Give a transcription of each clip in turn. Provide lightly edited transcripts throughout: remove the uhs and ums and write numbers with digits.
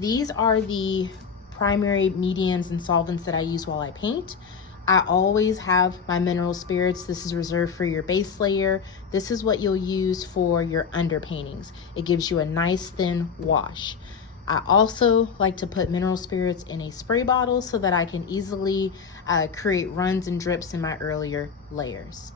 These are the primary mediums and solvents that I use while I paint. I always have my mineral spirits. This is reserved for your base layer. This is what you'll use for your underpaintings. It gives you a nice thin wash. I also like to put mineral spirits in a spray bottle so that I can easily create runs and drips in my earlier layers.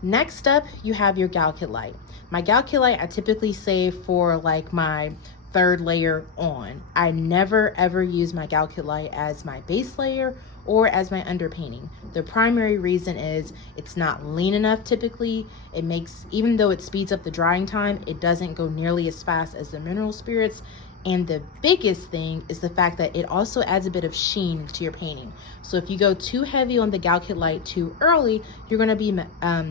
Next up, you have your Galkit. My Galkit I typically save for like my third layer on. I never ever use my Galkit as my base layer or as my underpainting. The primary reason is it's not lean enough typically. It makes, even though it speeds up the drying time, it doesn't go nearly as fast as the mineral spirits. And the biggest thing is the fact that it also adds a bit of sheen to your painting. So if you go too heavy on the Galkit too early, you're gonna be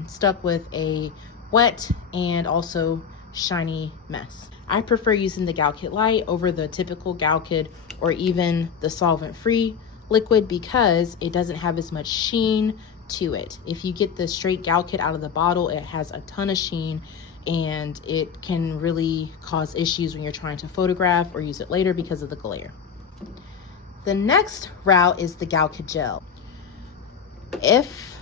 stuck with a wet and also shiny mess. I prefer using the Galkit over the typical Galkit or even the solvent-free liquid because it doesn't have as much sheen to it. If you get the straight Galkit out of the bottle, it has a ton of sheen and it can really cause issues when you're trying to photograph or use it later because of the glare. The next route is the Galkit gel. If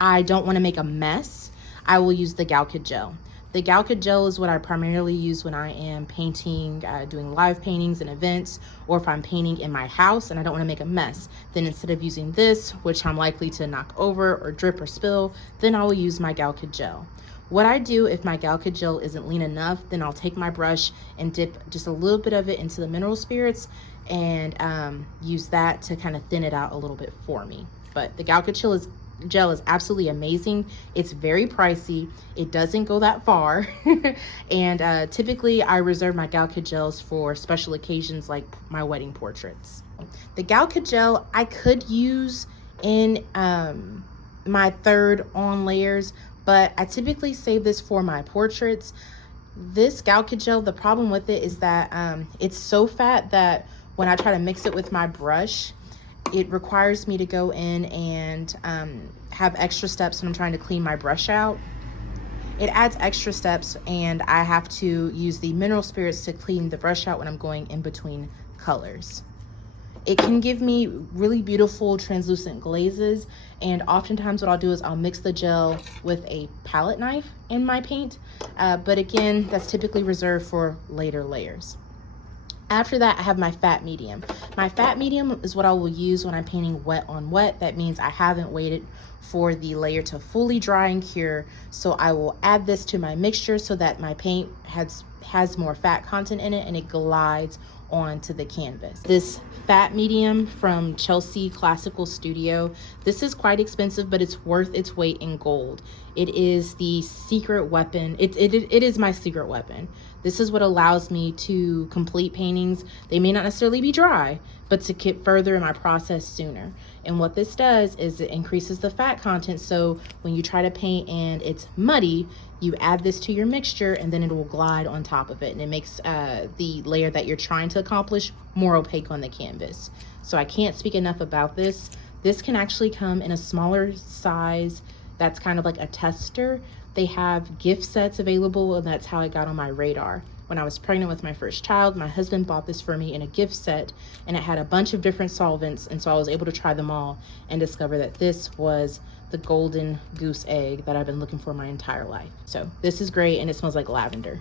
I don't want to make a mess, I will use the Galkit gel. The Galkit gel is what I primarily use when I am painting, doing live paintings and events, or if I'm painting in my house and I don't want to make a mess. Then instead of using this, which I'm likely to knock over or drip or spill, then I will use my Galkit gel. What I do if my Galkit gel isn't lean enough, then I'll take my brush and dip just a little bit of it into the mineral spirits and use that to kind of thin it out a little bit for me. But the Galkit gel is absolutely amazing. It's very pricey. It doesn't go that far. And typically I reserve my Galkit gels for special occasions like my wedding portraits. The Galkit gel I could use in my third on layers, but I typically save this for my portraits. This Galkit gel, the problem with it is that it's so fat that when I try to mix it with my brush, it requires me to go in and have extra steps when I'm trying to clean my brush out. It adds extra steps and I have to use the mineral spirits to clean the brush out when I'm going in between colors. It can give me really beautiful translucent glazes, and oftentimes what I'll do is I'll mix the gel with a palette knife in my paint, but again, that's typically reserved for later layers. After that, I have my fat medium. My fat medium is what I will use when I'm painting wet on wet. That means I haven't waited for the layer to fully dry and cure. So I will add this to my mixture so that my paint has more fat content in it and it glides onto the canvas. This fat medium from Chelsea Classical Studio, this is quite expensive, but it's worth its weight in gold. It is the secret weapon. It is my secret weapon. This is what allows me to complete paintings. They may not necessarily be dry, but to get further in my process sooner. And what this does is it increases the fat content. So when you try to paint and it's muddy, you add this to your mixture and then it will glide on top of it. And it makes the layer that you're trying to accomplish more opaque on the canvas. So I can't speak enough about this. This can actually come in a smaller size. That's kind of like a tester. They have gift sets available, and that's how I got on my radar. When I was pregnant with my first child, my husband bought this for me in a gift set, and it had a bunch of different solvents, and so I was able to try them all and discover that this was the golden goose egg that I've been looking for my entire life. So this is great, and it smells like lavender.